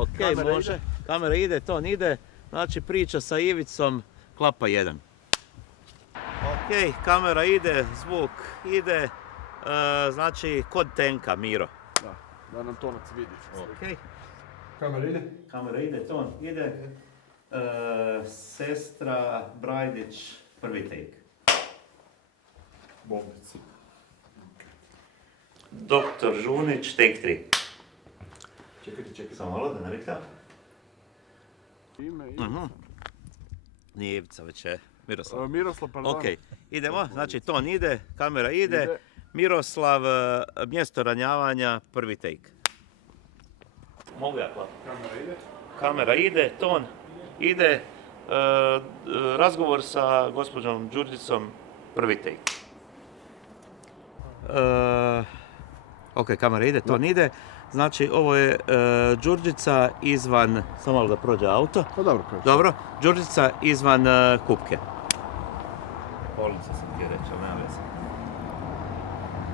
Ok, može. Kamera ide, ton ide. Znači priča sa Ivicom, klapa 1. Ok, kamera ide, zvuk ide. Znači kod tenka, Miro. Da nam tonac vidi. Ok. Kamera ide, ton ide. Sestra Brajdić, prvi take. Bolnici. Doktor Žunić, take 3. Čekajte. Samo malo da navikam. Ime. Nije Ivica, već je Miroslav. Miroslav, pardon. Ok, idemo, znači ton ide, kamera ide. Miroslav, mjesto ranjavanja, prvi take. Mogu ja klap? Kamera ide, ton ide. Razgovor sa gospođom Đurđicom, prvi take. Ok, kamera ide, ton ide. Znači, ovo je Đurđica izvan, samo malo da prođe auto. Pa dobro, kaže. Dobro, Đurđica izvan kupke. Polica sam ti reći, ali nema veze.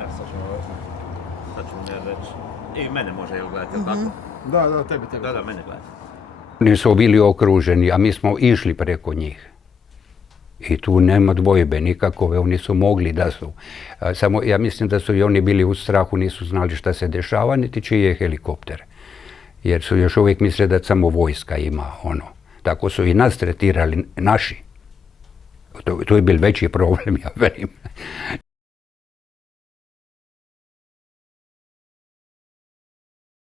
Ja sad ću mi reći. I mene može, jel gledati, tako? Da, tebe. Da, mene gledati. Oni su bili okruženi, a mi smo išli preko njih. I tu nema dvojbe nikakove, oni su mogli da su. Samo ja mislim da su i oni bili u strahu, nisu znali šta se dešava, niti čiji je helikopter. Jer su još uvijek mislili da samo vojska ima ono. Tako su i nas tretirali naši. To je bil veći problem, ja verim.